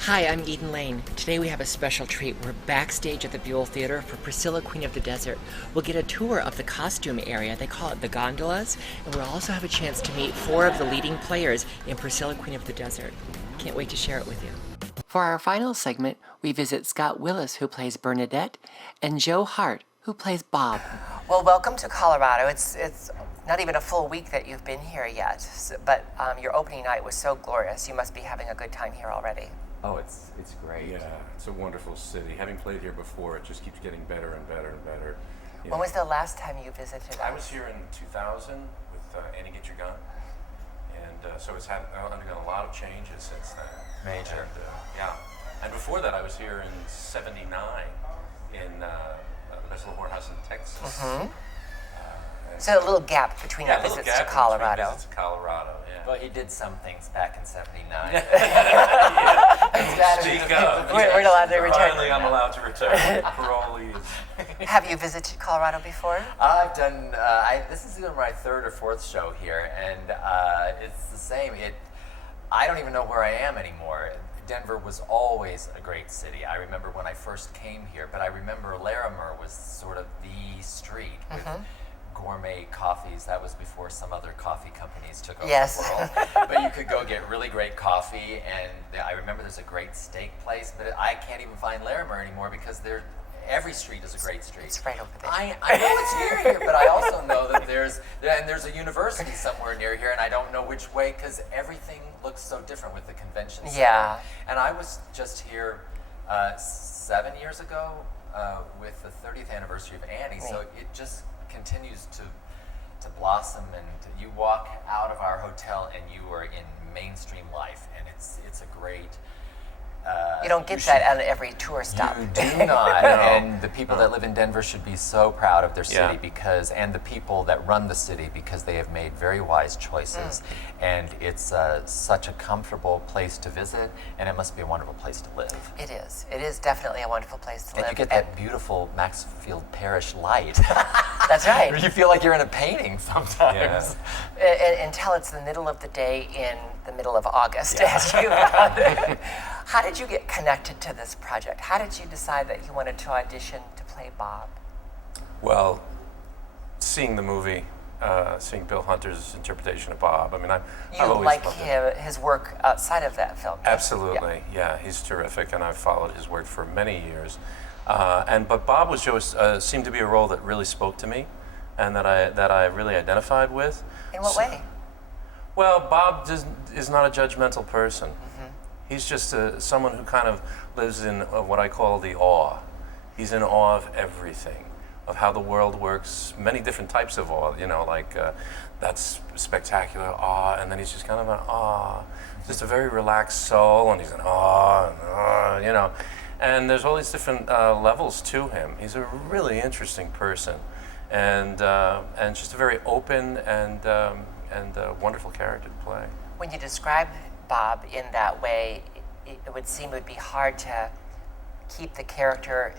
Hi, I'm Eden Lane. Today we have a special treat. We're backstage at the Buell Theater for Priscilla Queen of the Desert. We'll get a tour of the costume area. They call it the gondolas. And we'll also have a chance to meet 4 of the leading players in Priscilla Queen of the Desert. Can't wait to share it with you. For our final segment, we visit Scott Willis, who plays Bernadette, and Joe Hart, who plays Bob. Well, welcome to Colorado. It's not even a full week that you've been here yet, but your opening night was so glorious. You must be having a good time here already. Oh, it's great. Yeah, it's a wonderful city. Having played here before, it just keeps getting better and better and better. When was the last time you visited? I was here in 2000 with Annie Get Your Gun, and so it's undergone a lot of changes since then. Major. And, yeah, and before that, I was here in '79 in the Best Little Whorehouse in Texas. Mm-hmm. So a little gap between our visits to Colorado. Visits to Colorado, yeah. Well, he did some things back in '79. Speak up. We're allowed to return. Finally, I'm allowed to return. Parolee is... Have you visited Colorado before? I've done. This is either my 3rd or 4th show here, and it's the same. I don't even know where I am anymore. Denver was always a great city. I remember when I first came here, but I remember Larimer was sort of the street with gourmet coffees. That was before some other coffee companies took over the world. But you could go get really great coffee, and I remember there's a great steak place, but I can't even find Larimer anymore because every street is a great street. It's right over there. I know it's near here, but I also know that there's a university somewhere near here, and I don't know which way because everything looks so different with the convention center. Yeah. And I was just here 7 years ago with the 30th anniversary of Annie, so it just continues to blossom, and you walk out of our hotel and you are in mainstream life, and it's a great. You don't get that at every tour stop. You do not, and the people that live in Denver should be so proud of their city and the people that run the city because they have made very wise choices, and it's such a comfortable place to visit, and it must be a wonderful place to live. It is. It is definitely a wonderful place to live. And you get that beautiful Maxfield Parish light. That's right. You feel like you're in a painting sometimes. Yeah. Until it's the middle of the day in the middle of August, as you found. How did you get connected to this project? How did you decide that you wanted to audition to play Bob? Well, seeing the movie, seeing Bill Hunter's interpretation of Bob, I mean, I've always like loved his work outside of that film? Absolutely, yeah, he's terrific, and I've followed his work for many years. But Bob was just seemed to be a role that really spoke to me, and that I really identified with. In what way? Well, Bob is not a judgmental person. He's just someone who kind of lives in what I call the awe. He's in awe of everything, of how the world works, many different types of awe, like that's spectacular awe, and then he's just kind of an awe, just a very relaxed soul, and he's an awe, and there's all these different levels to him. He's a really interesting person, and just a very open and wonderful character to play. When you describe Bob in that way, it would seem it would be hard to keep the character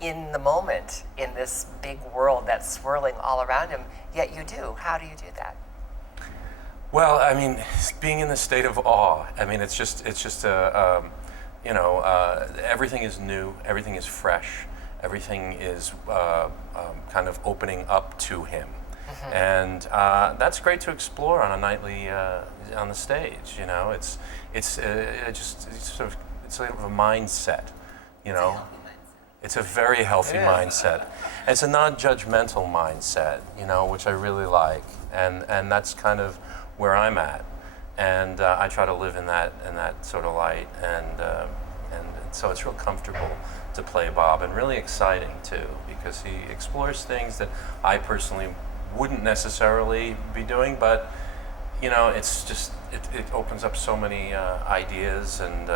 in the moment in this big world that's swirling all around him, yet you do. How do you do that? Well, I mean, being in the state of awe, I mean, it's just everything is new, everything is fresh, everything is kind of opening up to him. And that's great to explore on a nightly on the stage. It's sort of a mindset. It's a very healthy mindset. It's a non-judgmental mindset. Which I really like, and that's kind of where I'm at. And I try to live in that sort of light, and so it's real comfortable to play Bob, and really exciting too, because he explores things that I personally wouldn't necessarily be doing, but it's just it opens up so many ideas and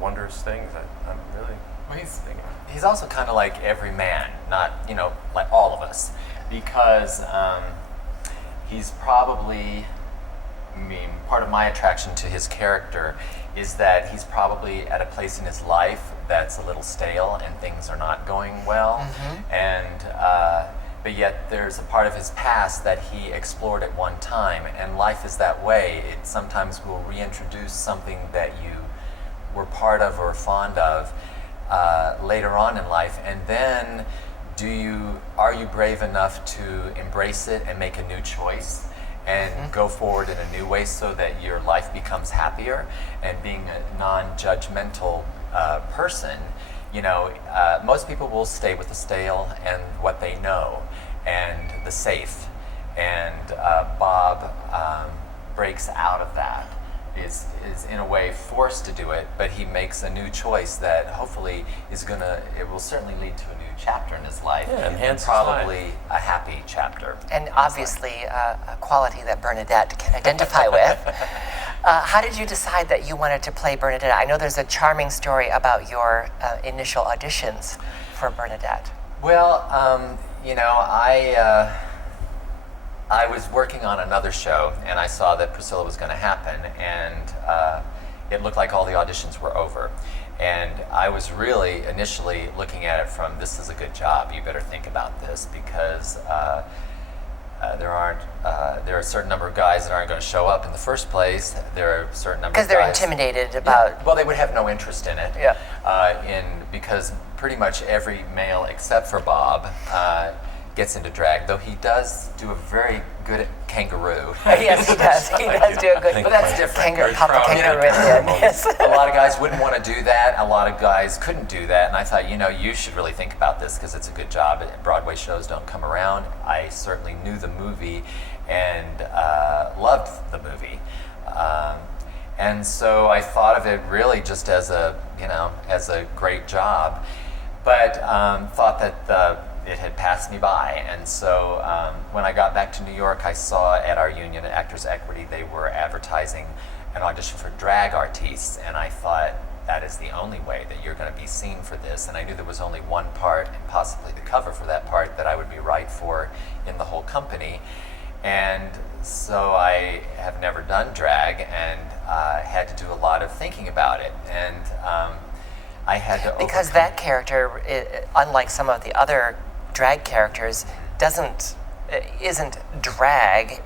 wondrous things that I'm really thinking. He's also kind of like every man, not like all of us, because he's probably. I mean, part of my attraction to his character is that he's probably at a place in his life that's a little stale and things are not going well, and but yet there's a part of his past that he explored at one time, and life is that way. It sometimes will reintroduce something that you were part of or fond of later on in life, and then are you brave enough to embrace it and make a new choice and go forward in a new way so that your life becomes happier? And being a non-judgmental person, most people will stay with the stale and what they know and the safe, and Bob breaks out of that, is in a way forced to do it, but he makes a new choice that hopefully it will certainly lead to a new chapter in his life, and probably a happy chapter. And obviously a quality that Bernadette can identify with. How did you decide that you wanted to play Bernadette? I know there's a charming story about your initial auditions for Bernadette. Well, I was working on another show, and I saw that Priscilla was going to happen, and it looked like all the auditions were over. And I was really initially looking at it from, this is a good job, you better think about this, because there are a certain number of guys that aren't going to show up in the first place. There are a certain number of guys... Because they're intimidated about... Yeah, well, they would have no interest in it. Yeah. Because pretty much every male except for Bob gets into drag, though he does do a very good kangaroo. Yes, he does. He does do a good... But that's different. Papa Kangaroo. Yes. A lot of guys wouldn't want to do that. A lot of guys couldn't do that. And I thought, you should really think about this because it's a good job. Broadway shows don't come around. I certainly knew the movie and loved the movie. And so I thought of it really just as a great job, but thought that it had passed me by. And so when I got back to New York, I saw at our union, at Actors Equity, they were advertising an audition for drag artists, and I thought, that is the only way that you're going to be seen for this. And I knew there was only one part, and possibly the cover for that part, that I would be right for in the whole company. And so I have never done drag, and had to do a lot of thinking about it. And I had to Because that character, unlike some of the other drag characters, isn't drag.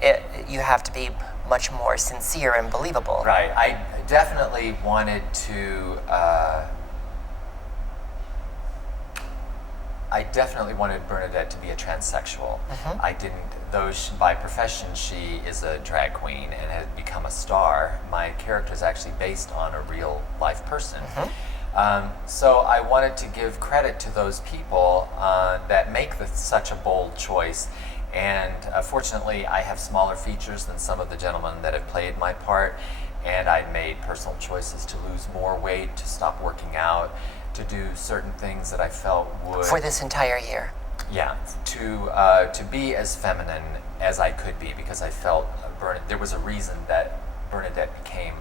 You have to be much more sincere and believable. Right. I definitely wanted to. I definitely wanted Bernadette to be a transsexual. I didn't, though by profession she is a drag queen and has become a star. My character is actually based on a real life person. So I wanted to give credit to those people that make such a bold choice. And fortunately, I have smaller features than some of the gentlemen that have played my part. And I made personal choices to lose more weight, to stop working out, to do certain things that I felt would... For this entire year? Yeah, to be as feminine as I could be, because I felt there was a reason that Bernadette became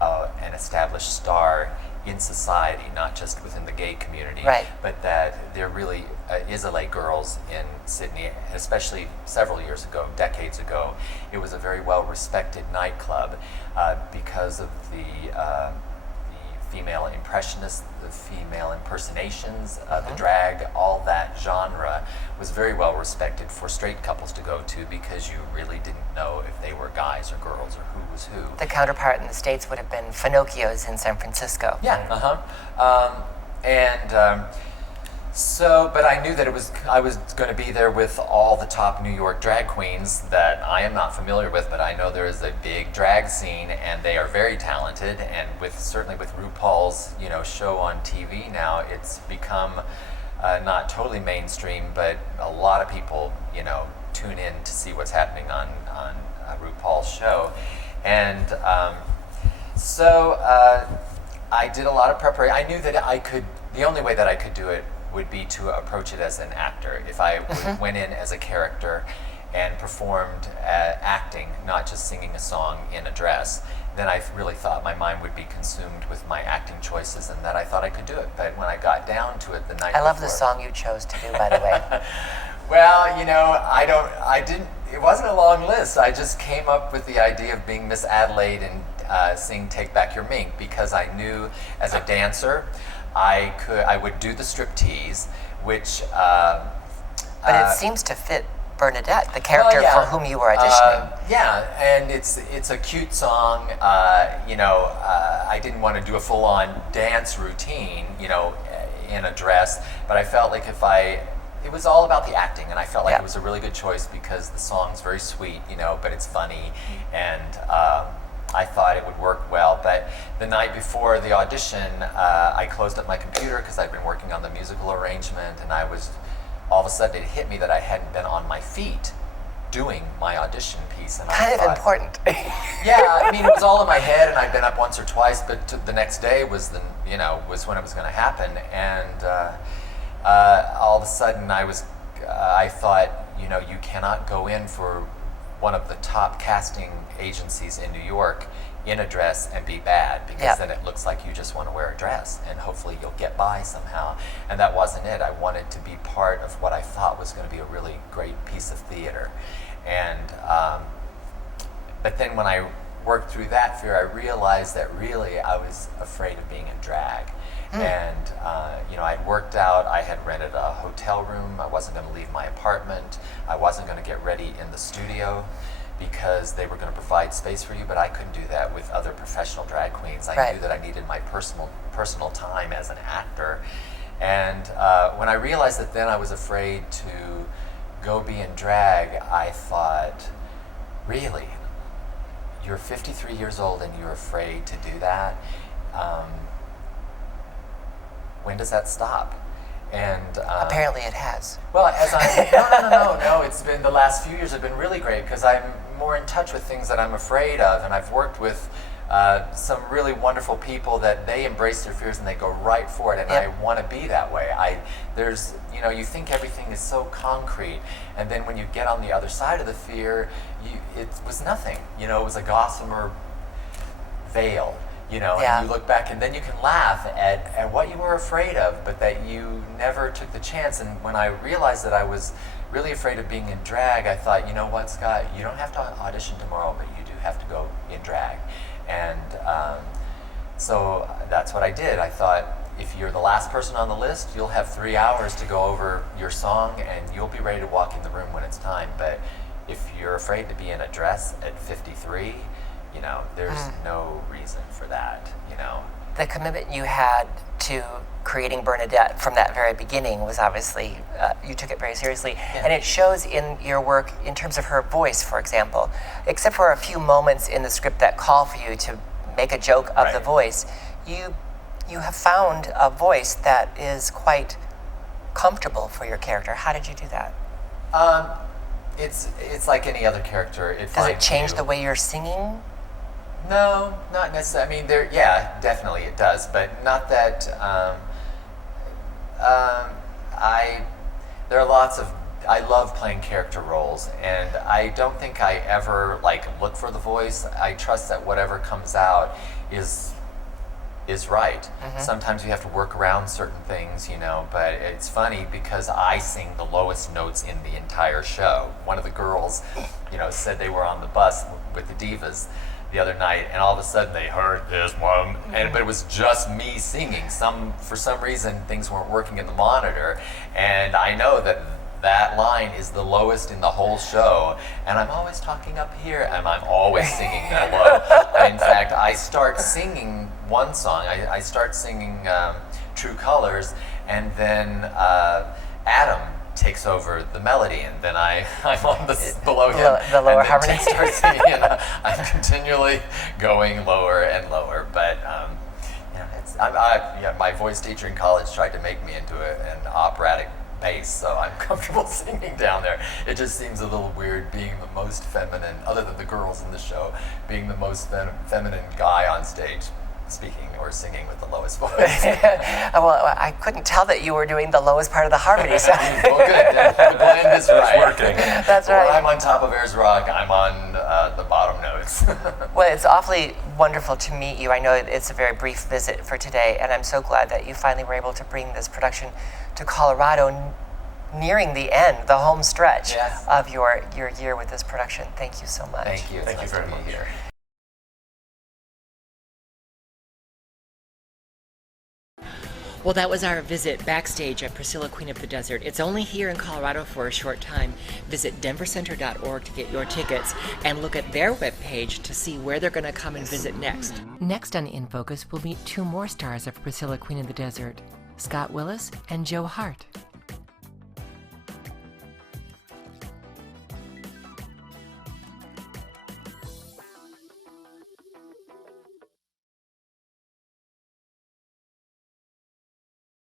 an established star in society, not just within the gay community, right, but that there really is LA Girls in Sydney, especially several years ago, decades ago. It was a very well-respected nightclub because of the female impressionists, the female impersonations, the drag, all that genre was very well respected for straight couples to go to, because you really didn't know if they were guys or girls or who was who. The counterpart in the States would have been Finocchio's in San Francisco. Yeah, but I knew that I was going to be there with all the top New York drag queens that I am not familiar with, but I know there is a big drag scene, and they are very talented. And certainly with RuPaul's show on TV now, it's become not totally mainstream, but a lot of people tune in to see what's happening on RuPaul's show, and so I did a lot of preparation. I knew that the only way that I could do it would be to approach it as an actor. If I went in as a character and performed acting, not just singing a song in a dress, then I really thought my mind would be consumed with my acting choices, and that I thought I could do it. But when I got down to it the night before... I love the song you chose to do, by the way. Well, it wasn't a long list. I just came up with the idea of being Miss Adelaide and sing Take Back Your Mink, because I knew as a dancer I would do the striptease, which But it seems to fit Bernadette, the character for whom you were auditioning. Yeah, and it's a cute song. I didn't want to do a full-on dance routine, in a dress, but I felt like it was all about the acting, and I felt like it was a really good choice because the song's very sweet, but it's funny, and I thought it would work well. But the night before the audition, I closed up my computer because I'd been working on the musical arrangement, and all of a sudden it hit me that I hadn't been on my feet doing my audition piece. And kind of important. Yeah, I mean, it was all in my head, and I'd been up once or twice, but the next day was when it was going to happen. And all of a sudden I thought, you cannot go in for one of the top casting agencies in New York in a dress and be bad, because then it looks like you just want to wear a dress and hopefully you'll get by somehow. And that wasn't it. I wanted to be part of what I thought was going to be a really great piece of theater. And but then when I worked through that fear, I realized that really I was afraid of being in drag. And I'd worked out, I had rented a hotel room, I wasn't going to leave my apartment, I wasn't going to get ready in the studio because they were going to provide space for you, but I couldn't do that with other professional drag queens. I knew that I needed my personal time as an actor. And when I realized that then I was afraid to go be in drag, I thought, really? You're 53 years old and you're afraid to do that? When does that stop? And apparently it has. Well, no. It's been the last few years have been really great because I'm more in touch with things that I'm afraid of, and I've worked with some really wonderful people that they embrace their fears and they go right for it, and I want to be that way. You think everything is so concrete, and then when you get on the other side of the fear, it was nothing. It was a gossamer veil. And you look back and then you can laugh at what you were afraid of, but that you never took the chance. And when I realized that I was really afraid of being in drag, I thought, you know what, Scott, you don't have to audition tomorrow, but you do have to go in drag. And so that's what I did. I thought, if you're the last person on the list, you'll have 3 hours to go over your song and you'll be ready to walk in the room when it's time. But if you're afraid to be in a dress at 53, there's no reason for that, The commitment you had to creating Bernadette from that very beginning was obviously, you took it very seriously. And it shows in your work in terms of her voice, for example. Except for a few moments in the script that call for you to make a joke of the voice, you have found a voice that is quite comfortable for your character. How did you do that? It's like any other character. Does it change the way you're singing? No, not necessarily. I mean, definitely it does, but not that. There are lots of. I love playing character roles, and I don't think I ever look for the voice. I trust that whatever comes out is right. Sometimes you have to work around certain things, but it's funny because I sing the lowest notes in the entire show. One of the girls, said they were on the bus with the divas the other night, and all of a sudden they heard this one, but it was just me singing. For some reason, things weren't working in the monitor, and I know that line is the lowest in the whole show, and I'm always talking up here, and I'm always singing that low. In fact, I start singing one song. I start singing True Colors, and then Adam takes over the melody, and then I'm on below him. The lower harmony. Start singing, and I'm continually going lower and lower. But my voice teacher in college tried to make me into an operatic bass, so I'm comfortable singing down there. It just seems a little weird being the most feminine, other than the girls in the show, being the most feminine guy on stage, speaking or singing with the lowest voice. Well, I couldn't tell that you were doing the lowest part of the harmony. So. Well, good. The blend is right. Working. That's right. When I'm on top of Ayers Rock, I'm on the bottom notes. Well, it's awfully wonderful to meet you. I know it's a very brief visit for today, and I'm so glad that you finally were able to bring this production to Colorado, nearing the end, the home stretch of your year with this production. Thank you so much. Thank you. Thank you very much. Here. Well, that was our visit backstage at Priscilla Queen of the Desert. It's only here in Colorado for a short time. Visit denvercenter.org to get your tickets and look at their webpage to see where they're going to come and visit next. Next on In Focus, we'll meet two more stars of Priscilla Queen of the Desert, Scott Willis and Joe Hart.